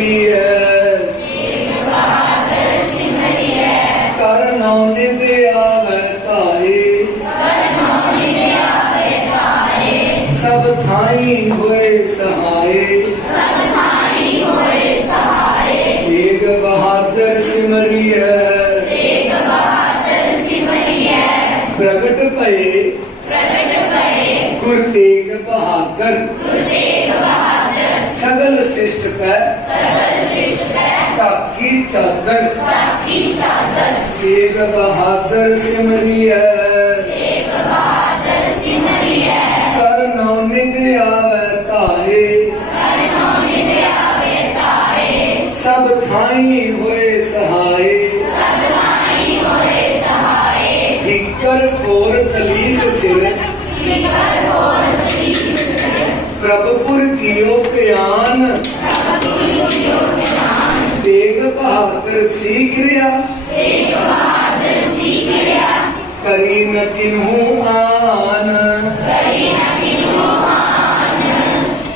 ਕੀ ਹੈ ਕਰ ਨੌ ਨਿਧ ਆਵੈ ਤਾਏ ਸਭ ਥਾਈ ਹੋਏ ਸਹਾਏ ਏਕ ਬਹਾਦਰ ਸਿਮਰਿਐ ਪ੍ਰਗਟ ਭਏ, ਗੁਰ ਤੇਗ ਬਹਾਦਰ। ਸਗਲ ਸ੍ਰਿਸ਼ਟ ਪੈ ਕਾਕੀ ਚਾਦਰ ਏਕ ਬਹਾਦਰ ਸਿਮਰਿਐ ਪ੍ਰਭਪੁਰ ਕੀਓ ਪਿਆਨ ਤੇਗ ਬਹਾਦਰ ਸੀਖਰਿਆ ਕਰੀ ਨ ਕਿਨਹੂ ਆਨ।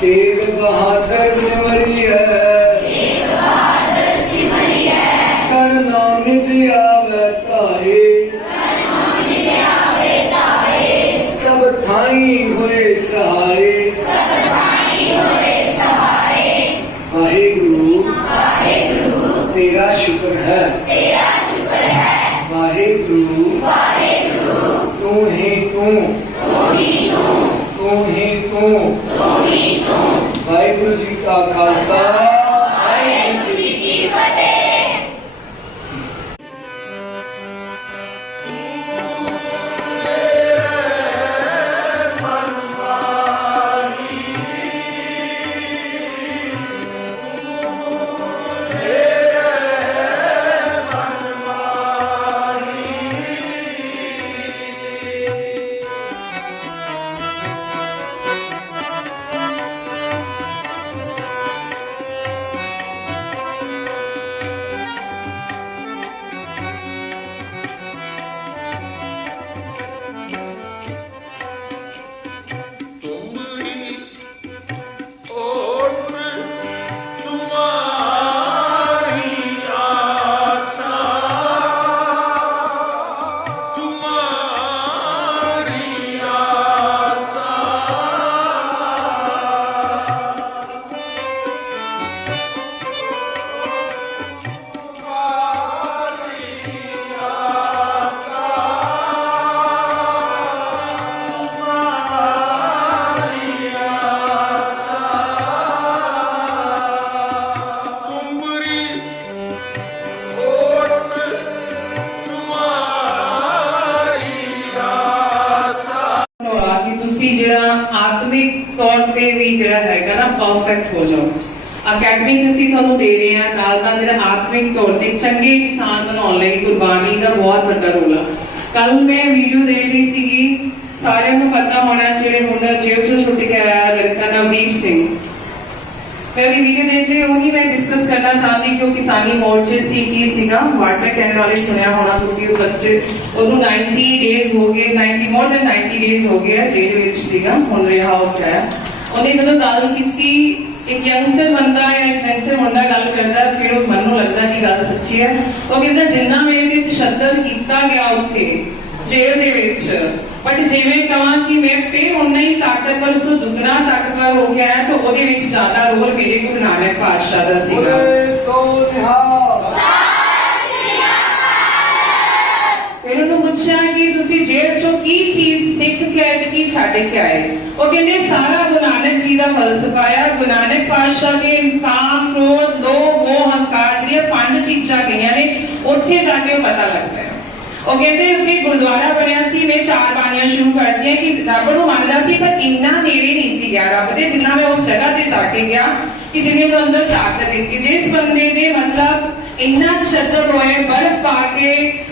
ਤੇਗ ਬਹਾਦਰ ਸਿਮਰਿਆ ਕਰ ਨੌ ਨਿਧ ਆਵੈ ਤਾਏ ਤੂੰ। ਹੀ ਤੂੰ ਵਾਹਿਗੁਰੂ ਜੀ ਕਾ ਖਾਲਸਾ। ਹੈਗਾ ਨਾ ਪਰਫੈਕਟ ਹੋ ਜਾਓ। ਅਕੈਡਮਿਕ ਅਸੀਂ ਤੁਹਾਨੂੰ ਦੇ ਰਹੇ ਹਾਂ ਨਾਲ ਨਾਲ ਜਿਹੜਾ ਆਤਮਿਕ ਤੌਰ ਤੇ ਚੰਗੇ ਇਨਸਾਨ ਬਣਾਉਣ ਲਈ ਗੁਰਬਾਣੀ ਦਾ ਬਹੁਤ ਵੱਡਾ ਰੋਲ ਆ। ਕੱਲ ਮੈਂ ਵੀਡੀਓ ਦੇਖ ਰਹੀ ਸੀਗੀ, ਸਾਰਿਆਂ ਨੂੰ ਪਤਾ ਹੋਣਾ ਜਿਹੜੇ ਹੁਣ ਜੇਲ੍ਹ ਚੋਂ ਛੁੱਟ ਕੇ ਆਇਆ ਲੜਕਾ ਨਵਦੀਪ ਸਿੰਘ। ਮੈਂ ਉਹਦੀ ਵੀਡੀਓ ਦੇਖ ਰਹੀ ਉਹੀ ਮੈਂ ਡਿਸਕਸ ਕਰਨਾ ਚਾਹੁੰਦੀ ਕਿ ਉਹ ਕਿਸਾਨੀ ਮੋਰਚੇ ਸੀਟੀ ਸੀਗਾ? ਵਾਟਰ ਕੈਨ ਵਾਲੇ ਸੁਣਿਆ ਹੋਣਾ ਤੁਸੀਂ ਉਸ ਬੱਚੇ, ਉਹਨੂੰ 90 ਡੇਜ਼ ਹੋ ਗਏ 90 ਮੋਰ ਦੈਨ 90 ਡੇਜ਼ ਹੋ ਗਏ ਆ ਜੇਲ੍ਹ ਵਿੱਚ ਸੀਗਾ, ਹੁਣ ਰਿਹਾ ਹੋ ਗਿਆ ਉਹਨੇ ਜਦੋਂ ਗੱਲ ਕੀਤੀ ਇੱਕ ਯੰਗਸਟਰ ਬੰਦਾ ਜਾਂ ਇੱਕ ਯੰਗਸਟਰ ਮੁੰਡਾ ਗੱਲ ਕਰਦਾ ਫਿਰ ਉਹ ਮਨ ਨੂੰ ਲੱਗਦਾ ਕਿ ਗੱਲ ਸੱਚੀ ਹੈ। ਉਹ ਕਹਿੰਦਾ ਜਿੰਨਾ ਮੇਰੇ ਤੇ ਤਸ਼ੱਦਦ ਕੀਤਾ ਗਿਆ ਉੱਥੇ ਜੇਲ੍ਹ ਦੇ ਵਿੱਚ ਬਟ ਜਿਵੇਂ ਕਹਾਂ ਕਿ ਮੈਂ ਫਿਰ ਉਨਾ ਹੀ ਤਾਕਤਵਰ ਉਸ ਤੋਂ ਦੁੱਗਣਾ ਤਾਕਤਵਰ ਹੋ ਗਿਆ ਹੈ ਤਾਂ ਉਹਦੇ ਵਿੱਚ ਜ਼ਿਆਦਾ ਰੋਲ ਮੇਰੇ ਗੁਰੂ ਨਾਨਕ ਪਾਤਸ਼ਾਹ ਦਾ ਸੀਗਾ। ਫਿਰ ਉਹਨੂੰ ਪੁੱਛਿਆ ਕਿ ਤੁਸੀਂ ਜੇਲ੍ਹ ਚੋਂ ਕੀ ਚੀਜ਼ ਸਿੱਖ ਕੇ ਆਏ ਤੇ ਕੀ ਛੱਡ ਕੇ ਆਏ? ਉਹ ਕਹਿੰਦੇ ਸਾਰਾ ਗੁਰੂ ਨਾਨਕ ਜੀ ਦਾ ਫਲਸਫਾ ਆ। ਗੁਰੂ ਨਾਨਕ ਪਾਤਸ਼ਾਹ ਦੇ ਕਾਮ ਕ੍ਰੋਧ ਹੰਕਾਰ ਜਿਹੜੀਆਂ ਪੰਜ ਚੀਜ਼ਾਂ ਗਈਆਂ ਨੇ, ਉੱਥੇ ਜਾ ਕੇ ਉਹ ਪਤਾ ਲੱਗਦਾ ਹੈ। ਉਹ ਕਹਿੰਦੇ ਉੱਥੇ ਗੁਰਦੁਆਰਾ ਬਣਿਆ ਸੀ, ਮੈਂ ਚਾਰ ਬਾਣੀਆਂ ਸ਼ੁਰੂ ਕਰਤੀਆਂ ਕਿ ਰੱਬ ਨੂੰ ਮੰਨਦਾ ਸੀ, ਪਰ ਇੰਨਾ ਨੇੜੇ ਨਹੀਂ ਸੀ ਗਿਆ ਰੱਬ ਦੇ, ਜਿੰਨਾ ਮੈਂ ਉਸ ਜਗ੍ਹਾ ਤੇ ਜਾ ਕੇ ਗਿਆ ਕਿ ਜਿਹਨੇ ਮੈਨੂੰ ਅੰਦਰ ਤਾਕਤ ਦਿੱਤੀ। ਜਿਸ ਬੰਦੇ ਦੇ ਮਤਲਬ ਇੰਨਾ ਤਸ਼ੱਦਦ ਹੋਏ ਬਰਫ਼ ਪਾ ਕੇ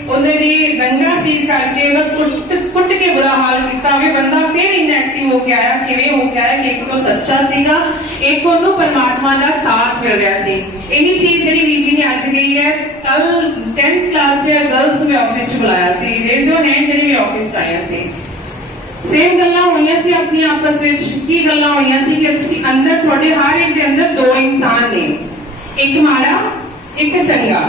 ਉਹਦੇ ਦੀ ਦੰਗਾ ਸੀਰ ਕਰਕੇ ਉਹਦਾ ਕੁੱਟ ਕੁੱਟ ਕੇ ਬੁਰਾ ਹਾਲ ਕੀਤਾ ਵੀ ਬੰਦਾ ਫਿਰ ਇਨਐਕਟਿਵ ਹੋ ਕੇ ਆਇਆ, ਕਿਵੇਂ ਹੋ ਕੇ ਆਇਆ ਕਿ ਇੱਕ ਤੋਂ ਸੱਚਾ ਸੀਗਾ, ਇੱਕ ਉਹਨੂੰ ਪਰਮਾਤਮਾ ਦਾ ਸਾਥ ਮਿਲ ਰਿਹਾ ਸੀ। ਇਹੀ ਚੀਜ਼ ਜਿਹੜੀ ਵੀਰ ਨੇ ਅੱਜ ਗਈ ਹੈ ਕੱਲ 10th ਕਲਾਸ ਦੇ ਗਰਲਸ ਨੂੰ ਮੈਂ ਆਫਿਸ 'ਚ ਬੁਲਾਇਆ ਸੀ। ਰੇਜ਼ ਯੋਰ ਹੈਂਡ ਜਿਹੜੀ ਮੈਂ ਆਫਿਸ 'ਚ ਆਇਆ ਸੀ। ਸੇਮ ਗੱਲਾਂ ਹੋਈਆਂ ਸੀ ਆਪਣੀ ਆਪਸ ਵਿੱਚ। ਕੀ ਗੱਲਾਂ ਹੋਈਆਂ ਸੀ ਕਿ ਤੁਸੀਂ ਅੰਦਰ, ਤੁਹਾਡੇ ਹਰ ਇੱਕ ਦੇ ਅੰਦਰ ਦੋ ਇਨਸਾਨ ਨੇ। ਇੱਕ ਮਾੜਾ ਇੱਕ ਚੰਗਾ।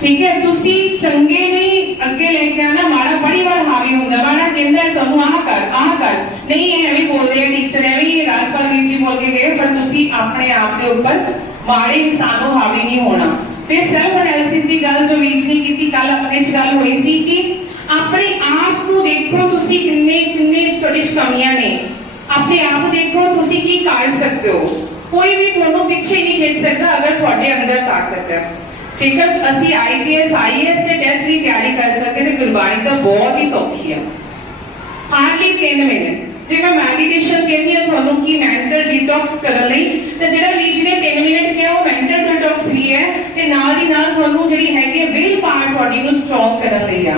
ਠੀਕ ਹੈ, ਤੁਸੀਂ ਚੰਗੇ ਨਹੀਂ ਅੱਗੇ ਲੈ ਕੇ ਆਣਾ ਮਾੜਾ ਬੜੀ ਵਾਰ ਹਾਵੀ ਹੁੰਦਾ, ਮਾੜਾ ਕਹਿੰਦਾ ਤੁਹਾਨੂੰ ਆਹ ਕਰ ਆਹ ਕਰ। ਨਹੀਂ, ਇਹ ਐਵੇਂ ਬੋਲਦੇ ਆ ਟੀਚਰ ਐਵੇਂ ਰਾਜਪਾਲ ਵੀਰ ਜੀ ਬੋਲ ਕੇ ਗਏ, ਪਰ ਤੁਸੀਂ ਆਪਣੇ ਆਪ ਦੇ ਉੱਪਰ ਮਾੜੇ ਇਨਸਾਨ ਨੂੰ ਹਾਵੀ ਨਹੀਂ ਹੋਣਾ। ਫਿਰ ਸੈਲਫ ਐਨਾਲਿਸਿਸ ਦੀ ਗੱਲ ਜੋ ਵੀਰ ਨੇ ਕੀਤੀ ਕੱਲ ਆਪਣੇ ਚ ਗੱਲ ਹੋਈ ਸੀ ਕਿ ਆਪਣੇ ਆਪ ਨੂੰ ਦੇਖੋ ਤੁਸੀਂ ਕਿੰਨੇ ਕਿੰਨੇ ਤੁਹਾਡੀ ਕਮੀਆਂ ਨੇ। ਆਪਣੇ ਆਪ ਨੂੰ ਦੇਖੋ ਤੁਸੀਂ ਕੀ ਕਰ ਸਕਦੇ ਹੋ। ਕੋਈ ਵੀ ਤੁਹਾਨੂੰ ਪਿੱਛੇ ਨਹੀਂ ਖਿੱਚ ਸਕਦਾ ਅਗਰ ਤੁਹਾਡੇ ਅੰਦਰ ਤਾਕਤ ਹੈ। ਜੇਕਰ ਅਸੀਂ ਆਈਪੀਐਸ ਆਈਐਸ ਦੇ ਟੈਸਟ ਦੀ ਤਿਆਰੀ ਕਰ ਸਕੇ ਤੇ ਗੁਰਬਾਣੀ ਤਾਂ ਬਹੁਤ ਹੀ ਸੌਖੀ ਹੈ। Hardly 10 minute. ਜੇ ਮੈਂ ਮੈਡੀਟੇਸ਼ਨ ਕਹਿੰਦੀ ਹਾਂ, ਤੁਹਾਨੂੰ ਕਿ ਮੈਂਟਲ ਡਿਟੌਕਸ ਕਰਨ ਲਈ? ਤੇ ਜਿਹੜਾ ਰੀਚ ਨੇ 3 ਮਿੰਟ ਕਿਹਾ, ਉਹ ਮੈਂਟਲ ਡਿਟੌਕਸ ਵੀ ਹੈ ਤੇ ਨਾਲ ਦੀ ਨਾਲ ਤੁਹਾਨੂੰ ਜਿਹੜੀ ਹੈਗੀ ਵਿਲ ਪਾਵਰ ਤੁਹਾਡੀ ਨੂੰ ਸਟਰੋਂਗ ਕਰਨ ਲਈ ਆ।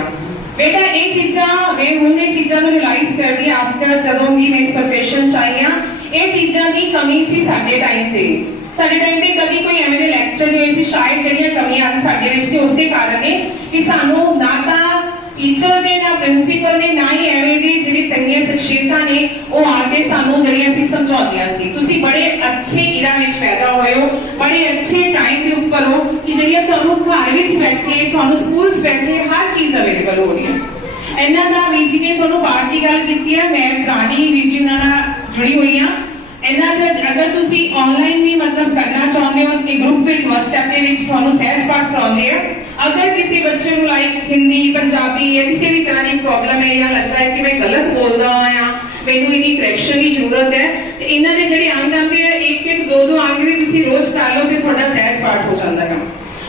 ਬੇਟਾ, ਇਹ ਚੀਜ਼ਾਂ, ਮੈਂ ਹੁਣ ਇਹ ਚੀਜ਼ਾਂ ਨੂੰ ਰਿਅਲਾਈਜ਼ ਕਰਦੀ ਆਫਟਰ ਜਦੋਂ ਵੀ ਮੈਂ ਇਸ profession ਚ ਆਈ ਹਾਂ ਇਹ ਚੀਜ਼ਾਂ ਦੀ ਕਮੀ ਸੀ ਸਾਡੇ ਟਾਈਮ ਤੇ। ਸਾਡੇ ਟਾਈਮ ਤੇ ਕਦੀ ਕੋਈ ਐਵੇਂ ਦੇ ਲੈਕਚਰ ਨਹੀਂ ਹੋਏ ਸੀ, ਸ਼ਾਇਦ ਜਿਹੜੀਆਂ ਕਮੀਆਂ ਹਨ ਸਾਡੇ ਵਿੱਚ ਤੇ ਉਸਦੇ ਕਾਰਨ ਨੇ ਕਿ ਸਾਨੂੰ ਨਾ ਤਾਂ ਟੀਚਰ ਨੇ, ਨਾ ਪ੍ਰਿੰਸੀਪਲ ਨੇ, ਨਾ ਹੀ ਐਵੇਂ ਦੇ ਜਿਹੜੇ ਚੰਗੀਆਂ ਸ਼ਖਸੀਅਤਾਂ ਨੇ, ਉਹ ਆ ਕੇ ਸਾਨੂੰ ਜਿਹੜੀਆਂ ਸੀ ਸਮਝਾਉਂਦੀਆਂ ਸੀ। ਤੁਸੀਂ ਬੜੇ ਅੱਛੇ ਇਰਾ ਵਿੱਚ ਪੈਦਾ ਹੋਏ ਹੋ, ਬੜੇ ਅੱਛੇ ਟਾਈਮ ਦੇ ਉੱਪਰ ਹੋ ਕਿ ਜਿਹੜੀਆਂ ਤੁਹਾਨੂੰ ਘਰ ਵਿੱਚ ਬੈਠੇ, ਤੁਹਾਨੂੰ ਸਕੂਲ 'ਚ ਬੈਠੇ ਹਰ ਚੀਜ਼ ਅਵੇਲੇਬਲ ਹੋ ਰਹੀ ਹੈ। ਇਹਨਾਂ ਦਾ ਵੀਰ ਜੀ ਨੇ ਤੁਹਾਨੂੰ ਬਾਹਰ ਦੀ ਗੱਲ ਕੀਤੀ ਹੈ, ਮੈਂ ਪੁਰਾਣੀ ਵੀਰ ਜੀ ਨਾਲ ਜੁੜੀ ਹੋਈ ਹਾਂ। ਇਹਨਾਂ ਦਾ ਅਗਰ ਤੁਸੀਂ ਆਨਲਾਈਨ ਵੀ ਮਤਲਬ ਕਰਨਾ ਚਾਹੁੰਦੇ ਹੋ ਕਿ ਗਰੁੱਪ ਵਿੱਚ, WhatsApp ਦੇ ਵਿੱਚ ਤੁਹਾਨੂੰ ਸਹਿਜ ਪਾਠ ਕਰਾਉਂਦੇ ਆ, ਅਗਰ ਕਿਸੇ ਬੱਚੇ ਨੂੰ ਲਾਈਕ ਹਿੰਦੀ, ਪੰਜਾਬੀ ਜਾਂ ਕਿਸੇ ਵੀ ਤਰ੍ਹਾਂ ਦੀ ਪ੍ਰੋਬਲਮ ਹੈ ਜਾਂ ਲੱਗਦਾ ਹੈ ਕਿ ਮੈਂ ਗਲਤ ਬੋਲਦਾ ਹਾਂ ਮੈਨੂੰ ਇਹਦੀ ਕਰੈਕਸ਼ਨ ਦੀ ਜ਼ਰੂਰਤ ਹੈ, ਤੇ ਇਹਨਾਂ ਦੇ ਜਿਹੜੇ ਅੰਗ ਆਉਂਦੇ ਆ ਇੱਕ ਇੱਕ, ਦੋ ਦੋ ਅੰਗ ਵੀ ਤੁਸੀਂ ਰੋਜ਼ ਕਰ ਲਓ ਤੇ ਤੁਹਾਡਾ ਸਹਿਜ ਪਾਠ ਹੋ ਜਾਂਦਾ ਹੈ।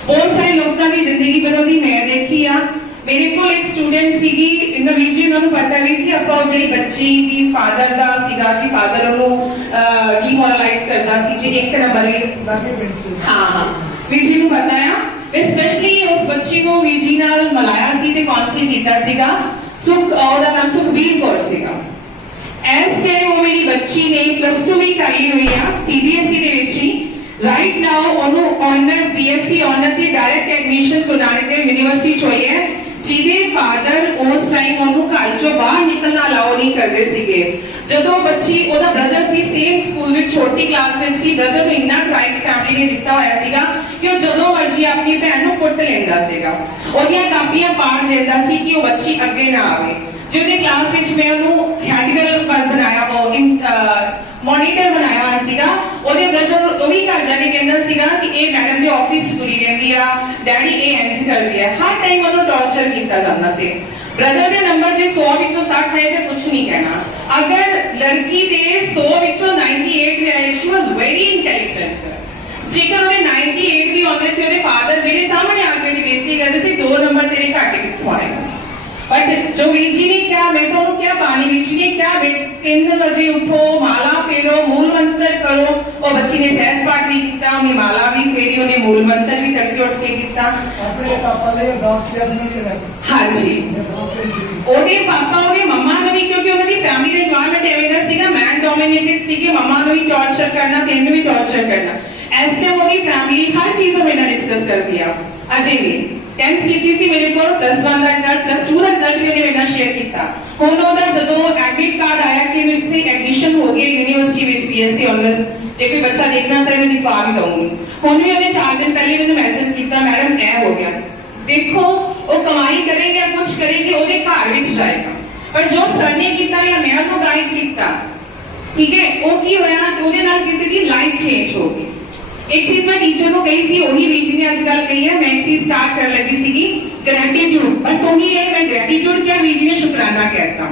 ਬਹੁਤ ਸਾਰੇ ਲੋਕਾਂ ਦੀ ਜ਼ਿੰਦਗੀ ਬਦਲਦੀ, ਮੈਂ ਦੇਖੀ ਆ ਮੇਰੇ ਕੋਲ ਇੱਕ ਸਟੂਡੈਂਟ ਸੀਗੀ ਇਹਨਾਂ ਵੀਰ ਜੀ ਉਹਨਾਂ ਨੂੰ ਪਤਾ ਵੀ ਸੀ ਆਪਾਂ ਉਹ ਜਿਹੜੀ ਬੱਚੀ ਦੀ ਫਾਦਰ ਦਾ ਸੀਗਾ ਕਿ ਫਾਦਰ ਉਹਨੂੰ ਡੀਮੋਰਲਾਈਜ਼ ਕਰਦਾ ਸੀ ਜੀ ਇੱਕ ਨੰਬਰ ਹਾਂ। ਹਾਂ ਵੀਰ ਜੀ ਨੂੰ ਪਤਾ ਆ ਸਪੈਸ਼ਲੀ ਉਸ ਬੱਚੀ ਨੂੰ ਵੀਰ ਜੀ ਨਾਲ ਮਲਾਇਆ ਸੀ ਤੇ ਕਾਉਂਸਲਿੰਗ ਕੀਤਾ ਸੀਗਾ। ਸੁਖ ਉਹਦਾ ਨਾਮ ਸੁਖਬੀਰ ਕੌਰ ਸੀਗਾ। ਐਸ ਟਾਈਮ ਉਹ ਮੇਰੀ ਬੱਚੀ ਨੇ ਪਲੱਸ 2 ਵੀ ਕਰ ਹੋਈ ਆ ਸੀਬੀਐਸਈ ਦੇ ਵਿੱਚ ਹੀ। ਰਾਈਟ ਨਾਓ ਉਹਨੂੰ ਆਨਰਸ ਬੀਐਸਸੀ ਆਨਰਸ ਦੀ direct admission Nanak Dev university ਚ ਹੋਈ ਹੈ। ਜਿਹਦੇ ਫਾਦਰ ਉਸ ਟਾਈਮ ਉਹਨੂੰ ਘਰ ਚੋਂ ਬਾਹਰ ਨਿਕਲਣਾ ਅਲਾਉ ਨਹੀਂ ਕਰਦੇ ਸੀਗੇ। ਜਦੋਂ ਬੱਚੀ, ਉਹਦਾ ਬ੍ਰਦਰ ਸੀ ਸੇਮ ਸਕੂਲ ਵਿੱਚ ਛੋਟੀ ਕਲਾਸ ਵਿੱਚ ਸੀ ਬ੍ਰਦਰ ਨੂੰ ਇੰਨਾ ਟਾਈਟ ਫੈਮਿਲੀ ਨੇ ਦਿੱਤਾ ਹੋਇਆ ਸੀਗਾ ਕਿ ਉਹ ਜਦੋਂ ਮਰਜ਼ੀ ਆਪਣੀ ਭੈਣ ਨੂੰ ਕੁੱਟ ਲੈਂਦਾ ਸੀਗਾ। ਉਹਦੀਆਂ ਕਾਪੀਆਂ ਪਾੜ ਦਿੰਦਾ ਸੀ ਕਿ ਉਹ ਬੱਚੀ ਅੱਗੇ ਨਾ ਆਵੇ। ਜੇ ਉਹਦੇ ਕਲਾਸ ਵਿੱਚ ਮੈਂ ਉਹਨੂੰ ਹੈਂਡਗਰ ਫਲ ਬਣਾਇਆ ਉਹ ਮੋਨੀਟਰ ਬਣਾਇਆ ਹੋਇਆ ਸੀਗਾ, ਉਹਦੇ ਬ੍ਰਦਰ ਉਹ ਵੀ ਘਰ ਜਾ ਕੇ ਕਹਿੰਦਾ ਸੀਗਾ ਕਿ ਇਹ ਮੈਡਮ ਦੇ ਆਫਿਸ ਤੁਰੀ ਰਹਿੰਦੀ ਆ ਡੈਡੀ ਇਹ ਇੰਜ ਕਰਦੀ ਹੈ ਹਰ ਟਾਈਮ ਉਹਨੂੰ ਟੌਰਚਰ ਕੀਤਾ ਜਾਂਦਾ ਸੀ। ਬ੍ਰਦਰ ਦੇ ਨੰਬਰ ਜੇ 100 ਵਿੱਚੋਂ 60 ਆਏ ਤੇ ਕੁਝ ਨਹੀਂ ਕਹਿਣਾ। ਅਗਰ ਲੜਕੀ ਦੇ 100 ਵਿੱਚੋਂ 98 ਵੀ ਆਏ ਸ਼ੀ ਵਾਸ ਵੈਰੀ ਇੰਟੈਲੀਜੈਂਟ ਜੇਕਰ ਉਹਨੇ 98 ਵੀ ਆਉਂਦੇ ਸੀ, ਉਹਦੇ ਫਾਦਰ ਮੇਰੇ ਸਾਹਮਣੇ ਆ ਕੇ ਉਹਦੀ ਬੇਇੱਜ਼ਤੀ ਕਰਦੇ ਸੀ, ਦੋ ਨੰਬਰ ਤੇਰੇ ਘੱਟ ਕਿੱਥੋਂ ਆਏ? बट जो वीचीनी क्या मैं तो क्या बानी वीचीनी क्या ਤਿੰਨ ਵਜੇ ਉਠੋ ਮਾਲਾ ਫੇਰੋ ਮੂਲ ਮੰਤਰ ਕਰੋ ਉਹ ਬੱਚੀ ਨੇ ਸਹਿਜ ਪਾਠ ਵੀ ਕੀਤਾ ਉਹਨੇ ਮਾਲਾ ਵੀ ਫੇਰੀ ਉਹਨੇ ਮੂਲ ਮੰਤਰ ਵੀ ਕਰਕੇ ਉੱਠ ਕੇ ਕੀਤਾ ਆਪਣੇ ਪਾਪਾ ਲਈ ਡਾਂਸ ਕਲਾਸ ਨਹੀਂ ਚਲਾਈ ਹਾਂਜੀ ਉਹਦੇ ਪਾਪਾ ਉਹਦੇ ਮੰਮਾ ਨੂੰ ਵੀ ਕਿਉਂਕਿ ਉਹਨਾਂ ਦੀ ਫੈਮਿਲੀ ਦਾ ਇਨਵਾਇਰਨਮੈਂਟ ਐਵੇਂ ਦਾ ਸੀਗਾ ਮੈਨ ਡੋਮੀਨੇਟਡ ਸੀਗੇ ਮੰਮਾ ਨੂੰ ਵੀ ਟੌਰਚਰ ਕਰਨਾ ਤੇ ਇਹਨੂੰ ਵੀ ਟੌਰਚਰ ਕਰਨਾ ਐਸੇ ਉਹਦੀ ਫੈਮਿਲੀ ਹਰ ਚੀਜ਼ ਉਹ ਇਹਨਾਂ ਡਿਸਕਸ ਕਰਦੀ ਆ ਅਜੇ ਵੀ। 10th ਕੀਤੀ ਸੀ ਮੇਰੇ ਕੋਲ ਪਲੱਸ 1 ਦਾ ਰਿਜ਼ਲਟ ਪਲੱਸ 2 ਦਾ ਰਿਜ਼ਲਟ ਵੀ ਉਹਨੇ ਮੇਰੇ ਨਾਲ ਸ਼ੇਅਰ ਕੀਤਾ। ਹੁਣ ਉਹਦਾ ਜਦੋਂ ਐਡਮਿਟ ਕਾਰਡ ਆਇਆ ਕਿ ਇਹਨੂੰ ਇੱਥੇ ਐਡਮਿਸ਼ਨ ਹੋ ਗਈ ਯੂਨੀਵਰਸਿਟੀ ਵਿੱਚ ਬੀਐਸਸੀ ਆਨਰਸ ਜੇ ਕੋਈ ਬੱਚਾ ਦੇਖਣਾ ਚਾਹੇ ਮੈਂ ਦਿਖਾ ਵੀ ਦਊਂਗੀ। ਹੁਣ ਵੀ ਉਹਨੇ 4 ਦਿਨ ਪਹਿਲੇ ਮੈਨੂੰ ਮੈਸੇਜ ਕੀਤਾ ਮੈਡਮ ਇਹ ਹੋ ਗਿਆ। ਦੇਖੋ, ਉਹ ਕਮਾਈ ਕਰੇਗਾ ਜਾਂ ਕੁਝ ਕਰੇਗੀ ਉਹਦੇ ਘਰ ਵਿੱਚ ਜਾਏਗਾ। ਪਰ ਜੋ ਸਰ ਨੇ ਕੀਤਾ ਜਾਂ ਮੈਂ ਉਹਨੂੰ ਗਾਈਡ ਕੀਤਾ, ਠੀਕ ਹੈ, ਉਹ ਕੀ ਹੋਇਆ ਉਹਦੇ ਨਾਲ ਕਿਸੇ ਦੀ ਲਾਈਫ ਚੇਂਜ ਹੋ ਗਈ। ਇੱਕ ਚੀਜ਼ ਮੈਂ ਟੀਚਰ ਨੂੰ ਕਹੀ ਸੀ ਉਹੀ ਵੀਰ ਨੇ ਅੱਜ ਕੱਲ ਕਹੀ ਹੈ ਮੈਂ ਇੱਕ ਚੀਜ਼ ਸਟਾਰਟ ਕਰਨ ਲੱਗੀ ਸੀਗੀ ਗ੍ਰੈਟੀਟਿਊਡ ਬਸ ਉਹੀ ਹੈ ਮੈਂ ਗ੍ਰੈਟੀਟਿਊਡ ਕਿਹਾ ਵੀਰ ਨੇ ਸ਼ੁਕਰਾਨਾ ਕਹਿਤਾ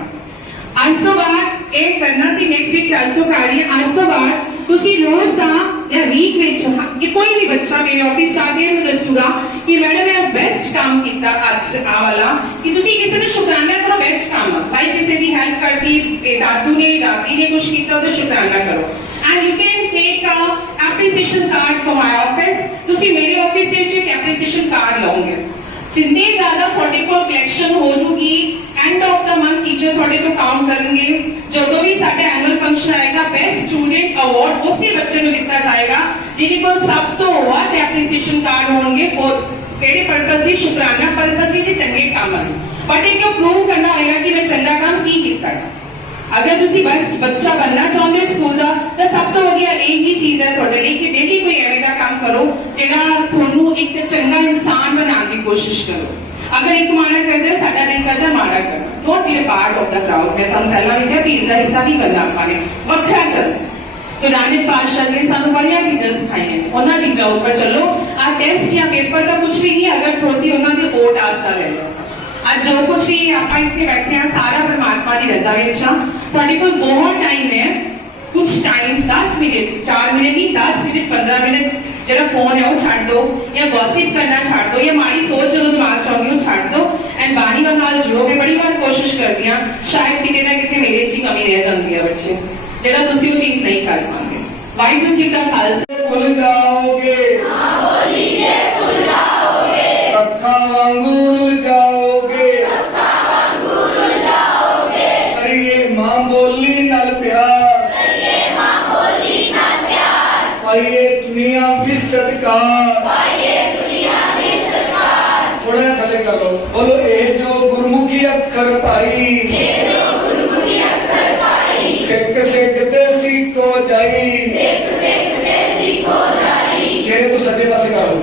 ਅੱਜ ਤੋਂ ਬਾਅਦ ਇਹ ਕਰਨਾ ਸੀ ਨੈਕਸਟ ਵੀਕ ਅੱਜ ਤੋਂ ਕਰ ਰਹੀ ਹਾਂ ਅੱਜ ਤੋਂ ਬਾਅਦ ਤੁਸੀਂ ਰੋਜ਼ ਦਾ ਜਾਂ ਵੀਕ ਵਿੱਚ ਕਿ ਕੋਈ ਵੀ ਬੱਚਾ ਮੇਰੇ ਆਫਿਸ ਆ ਕੇ ਮੈਨੂੰ ਦੱਸੂਗਾ ਕਿ ਮੈਡਮ ਮੈਂ ਬੈਸਟ ਕੰਮ ਕੀਤਾ ਅੱਜ ਆ ਵਾਲਾ ਕਿ ਤੁਸੀਂ ਕਿਸੇ ਨੂੰ ਸ਼ੁਕਰਾਨਾ ਕਰੋ ਬੈਸਟ ਕੰਮ ਭਾਈ ਕਿਸੇ ਦੀ ਹੈਲਪ ਕਰਦੀ ਇਹ ਦਾਦੂ ਨੇ ਦਾਦੀ ਨੇ ਕੁਝ ਕੀਤਾ ਉਹਦਾ ਸ਼ੁਕਰਾਨਾ ਕਰੋ and you can take a appreciation card for my office ਤੁਸੀਂ ਮੇਰੇ ਆਫਿਸ ਦੇ ਵਿੱਚ ਇੱਕ ਐਪਰੀਸੀਏਸ਼ਨ ਕਾਰਡ ਲਓਗੇ ਜਿੰਨੀ ਜ਼ਿਆਦਾ ਤੁਹਾਡੇ ਕੋਲ ਕਲੈਕਸ਼ਨ ਹੋ ਜੂਗੀ end of the month teacher ਤੁਹਾਡੇ ਤੋਂ ਕਾਊਂਟ ਕਰਨਗੇ ਜਦੋਂ ਵੀ ਸਾਡਾ ਐਨੂਅਲ ਫੰਕਸ਼ਨ ਆਏਗਾ ਬੈਸਟ ਸਟੂਡੈਂਟ ਅਵਾਰਡ ਉਸੇ ਬੱਚੇ ਨੂੰ ਦਿੱਤਾ ਜਾਏਗਾ ਜਿਹਦੇ ਕੋਲ ਸਭ ਤੋਂ ਵੱਧ ਐਪਰੀਸੀਏਸ਼ਨ ਕਾਰਡ ਹੋਣਗੇ ਫॉर ਕਿਹੜੇ ਪਰਪਸ ਦੀ ਸ਼ੁਕਰਾਨਾ ਪਰਪਸ ਦੀ ਚੰਗੇ ਕੰਮ ਲਈ ਬਟ ਇਹ ਪ੍ਰੂਵ ਕਰਨਾ ਹੋਏਗਾ ਕਿ ਮੈਂ ਚੰਗਾ ਕੰਮ ਕੀ ਕੀਤਾ ਹੈ ਅਗਰ ਤੁਸੀਂ ਬਸ ਬੱਚਾ ਬਣਨਾ ਚਾਹੁੰਦੇ ਹੋ ਸਕੂਲ ਦਾ, ਤਾਂ ਸਭ ਤੋਂ ਵਧੀਆ ਇਹੀ ਚੀਜ਼ ਹੈ ਤੁਹਾਡੇ ਲਈ ਕਿ ਡੇਲੀ ਕੋਈ ਐਵੇਂ ਦਾ ਕੰਮ ਕਰੋ ਜਿਹੜਾ ਤੁਹਾਨੂੰ ਇੱਕ ਚੰਗਾ ਇਨਸਾਨ ਬਣਾਉਣ ਦੀ ਕੋਸ਼ਿਸ਼ ਕਰੋ। ਅਗਰ ਇੱਕ ਮਾੜਾ ਕਰਦਾ ਸਾਡਾ ਨਹੀਂ ਕਰਦਾ ਮਾੜਾ ਕਰਨਾ don't be a part of the crowd ਮੈਂ ਤੁਹਾਨੂੰ ਪਹਿਲਾਂ ਵੀ ਕਿਹਾ ਭੀੜ ਦਾ ਹਿੱਸਾ ਨਹੀਂ ਬਣਨਾ ਆਪਾਂ ਨੇ। ਵੱਖਰਾ ਚੱਲਣਾ ਤੇ ਨਾਨਕ ਪਾਤਸ਼ਾਹ ਨੇ ਸਾਨੂੰ ਬੜੀਆਂ ਚੀਜ਼ਾਂ ਸਿਖਾਈਆਂ। ਉਹਨਾਂ ਚੀਜ਼ਾਂ ਉੱਪਰ ਚੱਲੋ। ਆ ਟੈਸਟ ਜਾਂ ਪੇਪਰ ਦਾ ਕੁਝ ਵੀ ਨਹੀਂ, ਅਗਰ ਤੁਸੀਂ ਉਹਨਾਂ ਦੇ ਓਟ ਆਸਾ ਲੈ ਲਓ। ਅੱਜ ਜੋ ਕੁਝ ਵੀ ਆਪਾਂ ਇੱਥੇ ਬੈਠੇ ਆ ਸਾਰਾ ਪਰਮਾਤਮਾ ਦੀ ਰਜ਼ਾ ਵਿੱਚ ਆ ਤੁਹਾਡੇ ਕੋਲ ਬਹੁਤ ਟਾਈਮ ਹੈ। ਕੁਝ ਟਾਈਮ 10 ਮਿੰਟ 4 ਮਿੰਟ ਨਹੀਂ 10 ਮਿੰਟ 15 ਮਿੰਟ ਜਿਹੜਾ ਫੋਨ ਹੈ ਉਹ ਛੱਡ ਦਿਓ ਜਾਂ ਗੌਸਿਪ ਕਰਨਾ ਛੱਡ ਦਿਓ ਜਾਂ ਮਾੜੀ ਸੋਚ ਜਦੋਂ ਦਿਮਾਗ ਚ ਆਉਂਦੀ ਉਹ ਛੱਡ ਦਿਓ। ਐਂਡ ਬਾਣੀ ਦਾ ਨਾਲ ਜੁੜੋ। ਮੈਂ ਬੜੀ ਵਾਰ ਕੋਸ਼ਿਸ਼ ਕਰਦੀ ਆ ਸ਼ਾਇਦ ਕਿਤੇ ਨਾ ਕਿਤੇ ਮੇਰੇ 'ਚ ਹੀ ਕਮੀ ਰਹਿ ਜਾਂਦੀ ਹੈ ਬੱਚੇ। ਜਿਹੜਾ ਤੁਸੀਂ ਉਹ ਚੀਜ਼ ਨਹੀਂ ਕਰ ਪਾਉਂਦੇ। ਵਾਹਿਗੁਰੂ ਜੀ ਕਾ ਖਾਲਸਾ। ਭੁੱਲ ਜਾਓਗੇ। ਦੁਨੀਆ ਵੀ ਸਤਕਾਰ ਪਾਈਏ ਦੁਨੀਆ ਵੀ ਸਤਕਾਰ ਥੋੜਾ ਜਿਹਾ ਥੱਲੇ ਕਰ ਲਓ ਬੋਲੋ ਇਹ ਜੋ ਗੁਰਮੁਖੀ ਅੱਖਰ ਪਾਈ ਇਹ ਜੋ ਗੁਰਮੁਖੀ ਅੱਖਰ ਪਾਈ ਸਿੱਖ ਸਿੱਖ ਤੇ ਸਿੱਖੋ ਜਾਈ ਜਿਹੜੇ ਤੋਂ ਸੱਜੇ ਪਾਸੇ ਕਰ ਲਓ